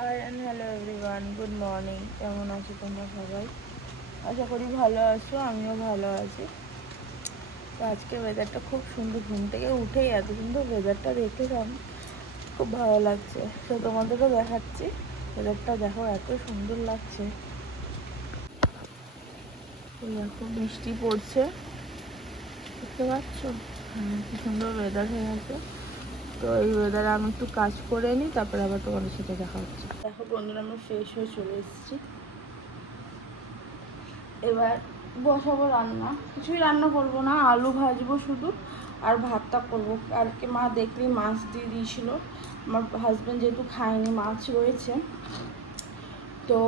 High and hello everyone, good morning. কেমন আছো তোমরা সবাই? আশা করি ভালো আছো, আমিও ভালো আছি। তো আজকে ওয়েদারটা খুব সুন্দর, ঘুম থেকে উঠেই এত সুন্দর ওয়েদারটা দেখলাম, খুব ভালো লাগছে। তো তোমাদেরও দেখাচ্ছি, ওয়েদারটা দেখো এত সুন্দর লাগছে। দেখো বৃষ্টি পড়ছে, দেখতে পাচ্ছ? কি সুন্দর ওয়েদার হয়ে আছে। তো এই ওয়েদারে আমি একটু কাজ করে নিই, তারপরে আবার তোমাদের সাথে দেখা হচ্ছে। দেখো বন্ধুরা, আমরা ফ্রেশ হয়ে চলে এসেছি। এবার বসাবো রান্না। কিছুই রান্না করবো না, আলু ভাজবো শুধু, আর ভাতটা করবো। কালকে মা দেখলি মাছ দিয়ে দিয়েছিল, আমার হাজব্যান্ড যেহেতু খায়নি, মাছ রয়েছে। তো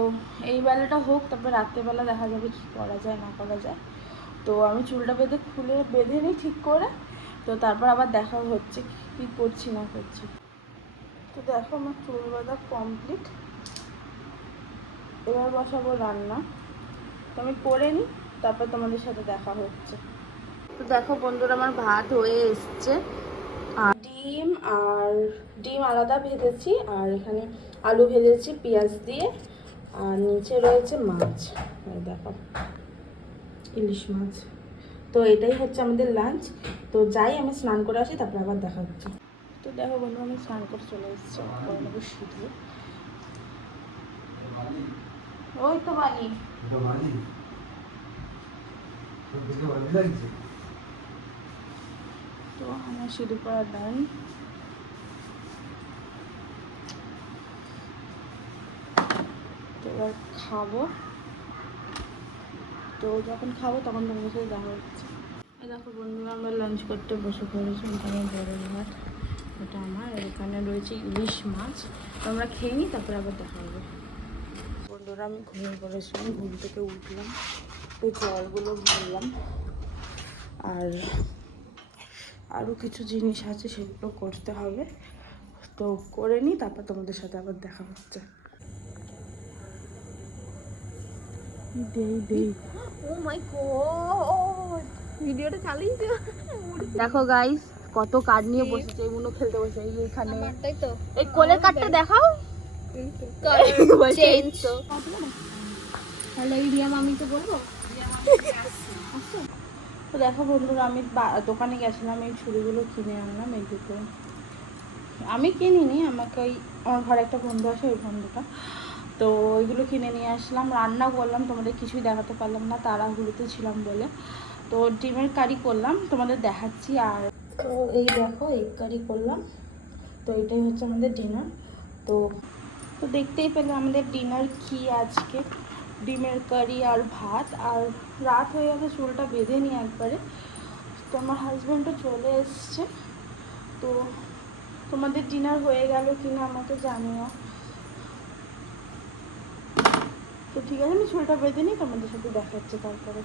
এই বেলাটা হোক, তারপরে রাত্রেবেলা দেখা যাবে কি করা যায় না করা যায়। তো আমি চুলটা বেঁধে নিই ঠিক করে, তো তারপর আবার দেখা হচ্ছে কি করছি না করছি। তো দেখো আমার চুল বাঁধা কমপ্লিট। এবার বসাবো রান্না। তো আমি করে নিই, তারপর তোমাদের সাথে দেখা হচ্ছে। তো দেখো বন্ধুরা, আমার ভাত হয়ে এসছে। আর ডিম আলাদা ভেজেছি, আর এখানে আলু ভেজেছি পেঁয়াজ দিয়ে, আর নিচে রয়েছে মাছ। দেখো ইলিশ মাছ। তো এটাই হচ্ছে আমাদের লাঞ্চ। তো যাই, আমি স্নান করে আসি, তারপর আবার দেখা হচ্ছে। তো দেখো বন্ধু, আমি স্নান করে চলে এসেছি। করে নেবো সিঁদুর। ওই তো বালি। তো আমার সিঁদুর পরা ডান। তো এবার খাবো। তো যখন খাবো তখন তোমাদের সাথে দেখা হচ্ছে। দেখো বন্ধুরা, আমরা লাঞ্চ করতে বসে পড়েছি। এখানে বড় ভাত, এটা আমার। এখানে রয়েছে ইলিশ মাছ। তো আমরা খেয়ে নিই, তারপরে আবার দেখা হবে। বন্ধুরা, আমি ঘুমিয়ে পড়েছিলাম, ঘুম থেকে উঠলাম, এই জলগুলো ভরলাম, আর আরও কিছু জিনিস আছে, সেগুলো করতে হবে। তো করে নিই, তারপর তোমাদের সাথে আবার দেখা হচ্ছে। ও মাই গড, ভিডিওটা চালিয়েছে। দেখো গাইস, কত কার্ড নিয়ে বসেছে, এইগুলো খেলতে বসে। এইখানে তাই তো, এই কোলের কার্ডটা দেখাও। তাহলে এই রিয়া মামিকে বলবো। তো দেখো বন্ধুরা, আমি দোকানে গেছিলাম, এই ছুরিগুলো কিনে আনলাম। এই দুটো আমি কিনিনি, আমাকে ওই আমার ঘরে একটা বন্ধু আছে, ওই বন্ধুটা। তো ওইগুলো কিনে নিয়ে আসলাম, রান্না করলাম। তোমাদের কিছুই দেখাতে পারলাম না, তাড়াহুড়োতে ছিলাম বলে। তো ডিমের কারি করলাম, তোমাদের দেখাচ্ছি। আর তো এই দেখো, এগ কারি করলাম। তো এটাই হচ্ছে আমাদের ডিনার। তো তো দেখতেই পেলে আমাদের ডিনার কি আজকে, ডিমের কারি আর ভাত। আর রাত হয়ে গেছে, চুলটা বেঁধে নিই একবারে। তো আমার হাজব্যান্ডও চলে এসছে। তো তোমাদের ডিনার হয়ে গেল কিনা আমাকে জানিও। তো ঠিক আছে, আমি চুলটা বেঁধে নিই, তোমাদের সাথে দেখা হচ্ছে তারপরে।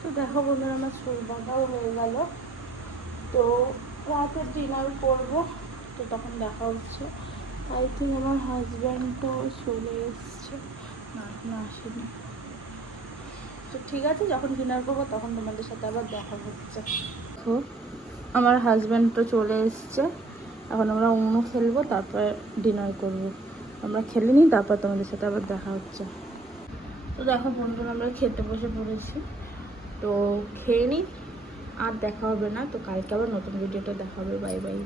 তো দেখো বন্ধুরা, আমার চুল বাঁধাও হয়ে গেল। তো রাতের ডিনার করব, তো তখন দেখা হচ্ছে। আই থিঙ্ক আমার হাজব্যান্ডও চলে এসছে, না আসেনি। তো ঠিক আছে, যখন ডিনার করবো তখন তোমাদের সাথে আবার দেখা হচ্ছে। তো আমার হাজব্যান্ড তো চলে এসছে, এখন আমরা উনো খেলবো, তারপর ডিনার করব। আমরা খেলে নিই, তারপর তোমাদের সাথে আবার দেখা হচ্ছে। তো দেখো বন্ধুরা, আমরা খেতে বসে পড়েছি। তো খেয়ে নিই, আর দেখা হবে না। তো কালকে আবার নতুন ভিডিওটা দেখা হবে। Bye bye.